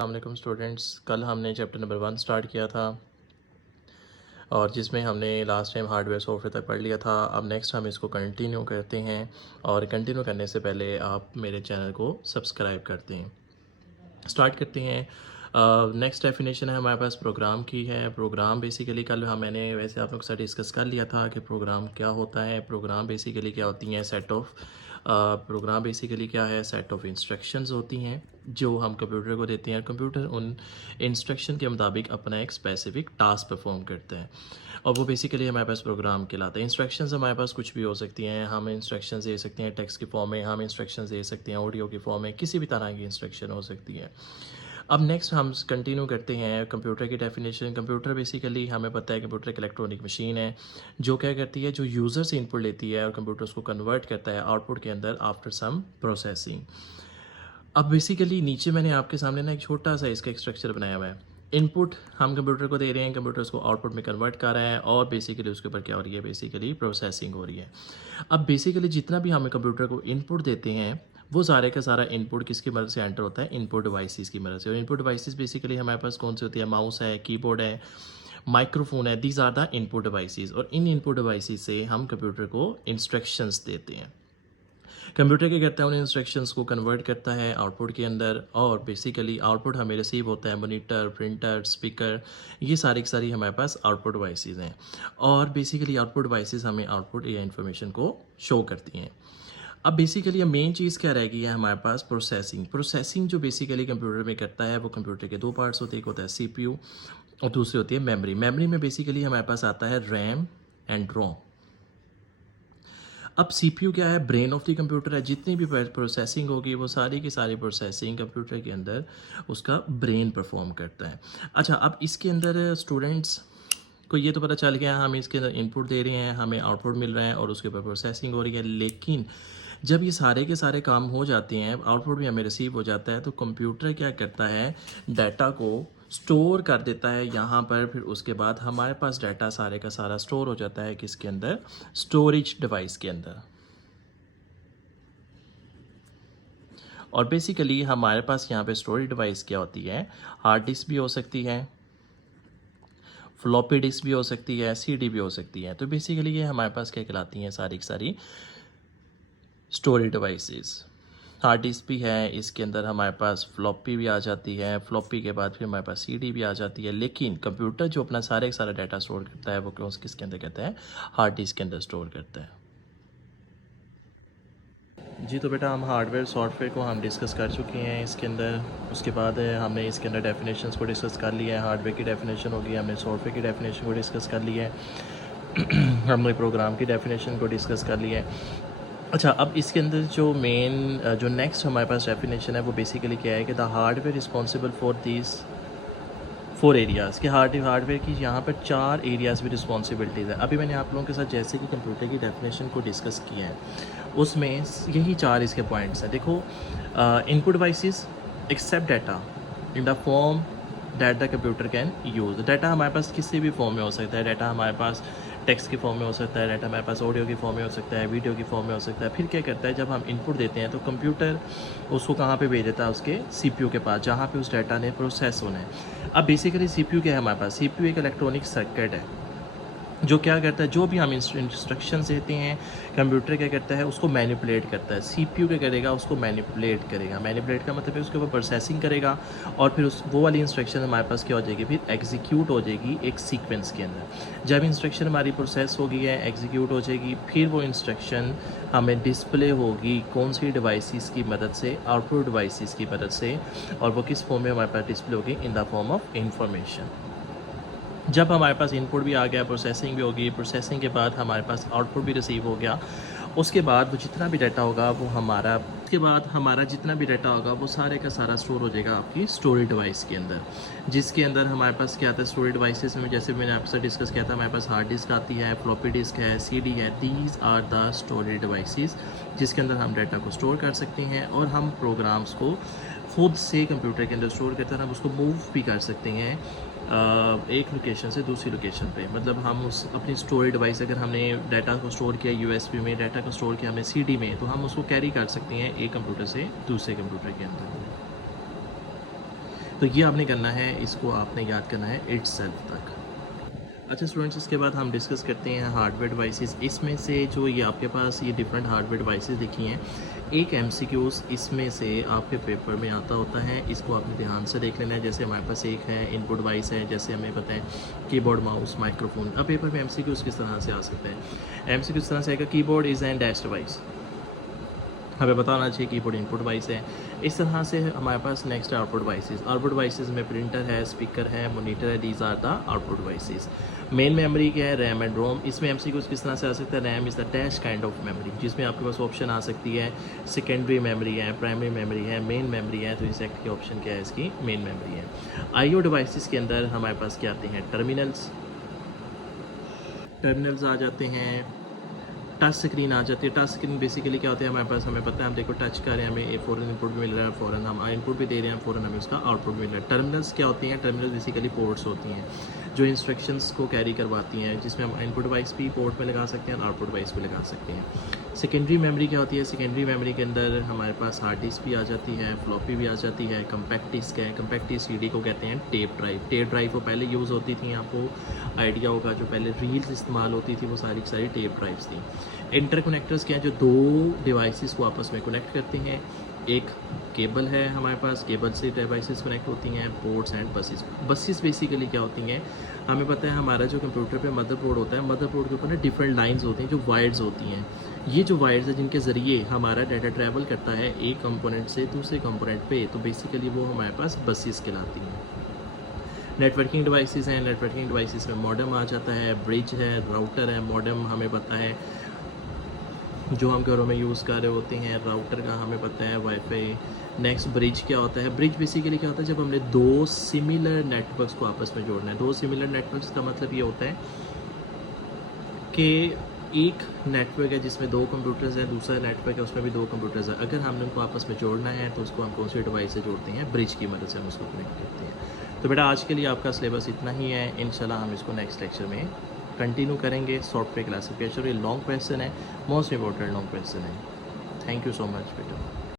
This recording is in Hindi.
अस्सलामुअलैकुम स्टूडेंट्स। कल हमने चैप्टर नंबर 1 स्टार्ट किया था और जिसमें हमने लास्ट टाइम हार्डवेयर सॉफ्टवेयर तक पढ़ लिया था। अब नेक्स्ट हम इसको कंटिन्यू करते हैं और कंटिन्यू करने से पहले आप मेरे चैनल को सब्सक्राइब करते हैं। स्टार्ट करते हैं। नेक्स्ट डेफिनेशन है हमारे पास प्रोग्राम की है। प्रोग्राम बेसिकली कल मैंने वैसे आप लोग के साथ डिस्कस कर लिया था कि प्रोग्राम क्या होता है। प्रोग्राम बेसिकली क्या होती हैं, सेट ऑफ प्रोग्राम बेसिकली क्या है, सेट ऑफ इंस्ट्रक्शंस होती हैं जो हम कंप्यूटर को देते हैं। कंप्यूटर उन इंस्ट्रक्शन के मुताबिक अपना एक स्पेसिफिक टास्क परफॉर्म करता है और वो बेसिकली हमारे पास प्रोग्राम कहलाता है। इंस्ट्रक्शंस हमारे पास कुछ भी हो सकती हैं। हम इंस्ट्रक्शंस दे सकते हैं टेक्स्ट की फॉर्म में, हम इंस्ट्रक्शंस दे सकते हैं ऑडियो की फॉर्म में, किसी भी तरह की इंस्ट्रक्शन हो सकती है। अब नेक्स्ट हम कंटिन्यू करते हैं कंप्यूटर की डेफिनेशन। कंप्यूटर बेसिकली हमें पता है कंप्यूटर एक इलेक्ट्रॉनिक मशीन है जो क्या करती है, जो यूज़र से इनपुट लेती है और कंप्यूटर उसको कन्वर्ट करता है आउटपुट के अंदर आफ्टर सम प्रोसेसिंग। अब बेसिकली नीचे मैंने आपके सामने ना एक छोटा सा इसका एक स्ट्रक्चर बनाया हुआ है। इनपुट हम कंप्यूटर को दे रहे हैं, कंप्यूटर उसको आउटपुट में कन्वर्ट कर रहा है और बेसिकली उसके ऊपर क्या हो रही है, बेसिकली प्रोसेसिंग हो रही है। अब बेसिकली जितना भी हमें कंप्यूटर को इनपुट देते हैं वो सारे का सारा इनपुट किसकी मदद से एंटर होता है, इनपुट डिवाइसेस की मदद से। और इनपुट डिवाइसेस बेसिकली हमारे पास कौन सी होती है, माउस है, कीबोर्ड है, माइक्रोफोन है। These are the input devices और इन इनपुट डिवाइसेस से हम कंप्यूटर को इंस्ट्रक्शंस देते हैं। कंप्यूटर क्या करता है, उन इंस्ट्रक्शंस को कन्वर्ट करता है आउटपुट के अंदर और बेसिकली आउटपुट हमें रिसीव होता है मॉनिटर, प्रिंटर, स्पीकर, ये सारी की सारी हमारे पास आउटपुट डिवाइसेस हैं और बेसिकली आउटपुट डिवाइसेस हमें आउटपुट या इन्फॉर्मेशन को शो करती हैं। अब बेसिकली मेन चीज़ क्या रहेगी है हमारे पास, प्रोसेसिंग। प्रोसेसिंग जो बेसिकली कंप्यूटर में करता है वो कंप्यूटर के दो पार्ट्स होते हैं, एक होता है सीपीयू और दूसरी होती है मेमोरी। मेमोरी में बेसिकली हमारे पास आता है रैम एंड रोम। अब सीपीयू क्या है, ब्रेन ऑफ द कंप्यूटर है। जितनी भी प्रोसेसिंग होगी वो सारी की सारी प्रोसेसिंग कंप्यूटर के अंदर उसका ब्रेन परफॉर्म करता है। अच्छा, अब इसके अंदर स्टूडेंट्स को ये तो पता चल गया हम इसके अंदर इनपुट दे रहे हैं, हमें आउटपुट मिल रहा है और उसके ऊपर प्रोसेसिंग हो रही है। लेकिन जब ये सारे के सारे काम हो जाते हैं, आउटपुट भी हमें रिसीव हो जाता है, तो कंप्यूटर क्या करता है, डाटा को स्टोर कर देता है यहाँ पर। फिर उसके बाद हमारे पास डाटा सारे का सारा स्टोर हो जाता है किसके अंदर, स्टोरेज डिवाइस के अंदर। और बेसिकली हमारे पास यहाँ पे स्टोरेज डिवाइस क्या होती है, हार्ड डिस्क भी हो सकती है, फ्लॉपी डिस्क भी हो सकती है, सीडी भी हो सकती है। तो बेसिकली ये हमारे पास क्या कहलाती हैं, सारी की सारी स्टोरेज डिवाइसेस। हार्ड डिस्क भी है, इसके अंदर हमारे पास फ्लॉपी भी आ जाती है, फ्लॉपी के बाद फिर हमारे पास सीडी भी आ जाती है। लेकिन कंप्यूटर जो अपना सारे का सारा डाटा स्टोर करता है वो कौन किसके अंदर करता है, हार्ड डिस्क के अंदर स्टोर करता है। जी तो बेटा हम हार्डवेयर सॉफ्टवेयर को हम डिस्कस कर चुके हैं इसके अंदर। उसके बाद हमने इसके अंदर डेफिनेशंस को डिस्कस कर लिया है। हार्डवेयर की डेफिनेशन होगी, हमने सॉफ्टवेयर की डेफिनेशन को डिस्कस कर लिया है हमने प्रोग्राम की डेफिनेशन को डिस्कस कर लिया है। अच्छा, अब इसके अंदर जो मेन जो नेक्स्ट हमारे पास डेफिनेशन है वो बेसिकली क्या है कि the hardware responsible for this 4 areas के हार्डवेयर की यहाँ पर 4 एरियाज़ में रिस्पॉन्सिबिलिटीज़ है। अभी मैंने आप लोगों के साथ जैसे कि कंप्यूटर की डेफिनेशन को डिस्कस किया है उसमें यही 4 इसके पॉइंट्स हैं। देखो, input devices accept data in the form that the computer can use. Data हमारे पास किसी भी फॉर्म में हो सकता है। डाटा हमारे पास टेक्स्ट की फॉर्म में हो सकता है, डाटा हमारे पास ऑडियो की फॉर्म में हो सकता है, वीडियो की फॉर्म में हो सकता है। फिर क्या करता है, जब हम इनपुट देते हैं तो कंप्यूटर उसको कहाँ पे भेज देता है, उसके सीपीयू के पास जहाँ पे उस डाटा ने प्रोसेस होना है। अब बेसिकली सीपीयू क्या है हमारे पास, सीपीयू एक इलेक्ट्रॉनिक सर्किट है जो क्या करता है, जो भी हम इंस्ट्रक्शंस देते हैं कंप्यूटर क्या करता है, उसको मैनिपुलेट करता है। सीपीयू क्या करेगा, उसको मैनिपुलेट करेगा। मैनिपुलेट का मतलब है उसके ऊपर प्रोसेसिंग करेगा और फिर उस वो वाली इंस्ट्रक्शन हमारे पास क्या हो जाएगी, फिर एग्जीक्यूट हो जाएगी एक सीक्वेंस के अंदर। जब इंस्ट्रक्शन हमारी प्रोसेस हो गई है, एग्जीक्यूट हो जाएगी, फिर वो इंस्ट्रक्शन हमें डिस्प्ले होगी कौन सी डिवाइसेस की मदद से, आउटपुट डिवाइसेस की मदद से। और वो किस फॉर्म में हमारे पास डिस्प्ले होगी, इन द फॉर्म ऑफ इंफॉर्मेशन। जब हमारे पास इनपुट भी आ गया, प्रोसेसिंग भी होगी, प्रोसेसिंग के बाद हमारे पास आउटपुट भी रिसीव हो गया, उसके बाद वो जितना भी डाटा होगा वो हमारा, उसके बाद हमारा जितना भी डाटा होगा वो सारे का सारा स्टोर हो जाएगा आपकी स्टोरेज डिवाइस के अंदर। जिसके अंदर हमारे पास क्या आता है, स्टोरेज डिवाइसेस में जैसे मैंने आपसे डिस्कस किया था, हमारे पास हार्ड डिस्क आती है, फ्लॉपी डिस्क है, सीडी है। These are the storage devices जिसके अंदर हम डाटा को स्टोर कर सकते हैं और हम प्रोग्राम्स को खुद से कंप्यूटर के अंदर स्टोर करते हैं। हम उसको मूव भी कर सकते हैं एक लोकेशन से दूसरी लोकेशन पे। मतलब हम उस अपनी स्टोरेज डिवाइस, अगर हमने डाटा को स्टोर किया यूएसबी में, डाटा को स्टोर किया हमने सीडी में, तो हम उसको कैरी कर सकते हैं एक कंप्यूटर से दूसरे कंप्यूटर के अंदर। तो ये आपने करना है, इसको आपने याद करना है itself तक। अच्छा स्टूडेंट्स, इसके बाद हम डिस्कस करते हैं हार्डवेयर डिवाइसेस। इसमें से जो ये आपके पास ये डिफरेंट हार्डवेयर डिवाइसेस दिखी हैं, एक एमसीक्यूज़ इसमें से आपके पेपर में आता होता है, इसको आपने ध्यान से देख लेना है। जैसे हमारे पास एक है इनपुट डिवाइस है, जैसे हमें पता है कीबोर्ड, माउस, माइक्रोफोन। अब पेपर में एमसीक्यूज़ किस तरह से आ सकता है? एमसीक्यू इस तरह से आएगा, keyboard is an dash device, हमें पता होना चाहिए कीबोर्ड इनपुट डिवाइस है। इस तरह से हमारे पास next output devices. Output devices में प्रिंटर है, स्पीकर है, मॉनिटर है, these are the output devices. Main memory क्या है? RAM and ROM. इसमें एमसीक्यूज़ किस तरह से आ सकता है? RAM is the dash kind of memory, जिसमें आपके पास ऑप्शन आ सकती है सेकेंडरी मेमोरी है, प्राइमरी मेमोरी है, मेन मेमोरी है। तो इस एक्ट की ऑप्शन क्या है? इसकी मेन मेमोरी है। आईओ डिवाइसेस के अंदर हमारे पास क्या आते हैं? टर्मिनल्स आ जाते हैं, टच स्क्रीन आ जाती है। टच स्क्रीन बेसिकली क्या होता है हमारे पास, हमें पता है हम देखो टच कर रहे हैं, हमें फ़ौरन इनपुट भी मिल रहा है, फ़ौरन हम इनपुट भी दे रहे हैं, फ़ौरन हमें उसका आउटपुट मिल रहा है। टर्मिनल्स क्या होती हैं? टर्मिनल्स बेसिकली पोर्ट्स होती हैं जो इंस्ट्रक्शंस को कैरी करवाती हैं, जिसमें हम इनपुट डिवाइस भी पोर्ट में लगा सकते हैं और आउटपुट डिवाइस भी लगा सकते हैं। सेकेंडरी मेमोरी क्या होती है? सेकेंडरी मेमोरी के अंदर हमारे पास हार्ड डिस्क भी आ जाती है, फ्लॉपी भी आ जाती है, कम्पैक्ट डिस्क है। कम्पैक्ट डिस्क सीडी को कहते हैं टेप ड्राइव। टेप ड्राइव वो पहले यूज़ होती थी, आपको आइडिया होगा, जो पहले रील्स इस्तेमाल होती थी वो सारी की सारी टेप ड्राइव्स थी। इंटरकनेक्टर्स क्या है? जो दो डिवाइसेस को आपस में कनेक्ट करते हैं। एक केबल है हमारे पास, केबल से डिवाइसेस कनेक्ट होती हैं। Ports and buses. Buses basically क्या होती हैं? हमें पता है हमारा जो कंप्यूटर पे मदरबोर्ड होता है, मदरबोर्ड के ऊपर ना डिफरेंट लाइंस होती हैं जो वायर्स होती हैं। ये जो वायर्स है जिनके ज़रिए हमारा डाटा ट्रैवल करता है एक कंपोनेंट से दूसरे कंपोनेंट पे, तो बेसिकली वो हमारे पास बसेस कहलाती हैं। नेटवर्किंग डिवाइसेस हैं, नेटवर्किंग डिवाइसेस में मॉडेम आ जाता है, ब्रिज है, राउटर है। मॉडेम हमें पता है जो हम घरों में यूज़ कर रहे होते हैं, राउटर का हमें पता है वाईफाई। नेक्स्ट ब्रिज क्या होता है? ब्रिज बेसिकली क्या होता है? जब हमने दो सिमिलर नेटवर्क्स को आपस में जोड़ना है। दो सिमिलर नेटवर्क्स का मतलब ये होता है कि एक नेटवर्क है जिसमें दो कंप्यूटर्स हैं, दूसरा नेटवर्क है उसमें भी दो कंप्यूटर्स हैं। अगर हमने उनको आपस में जोड़ना है तो उसको हम कौन सी डिवाइस से जोड़ते हैं? ब्रिज की मदद से हम उसको कनेक्ट करते हैं। तो बेटा आज के लिए आपका सिलेबस इतना ही है, इंशाल्लाह हम इसको नेक्स्ट लेक्चर में कंटिन्यू करेंगे। सॉफ्टवेयर क्लासिफिकेशन ये लॉन्ग क्वेश्चन है, मोस्ट इंपॉर्टेंट लॉन्ग क्वेश्चन है। थैंक यू सो मच बेटा।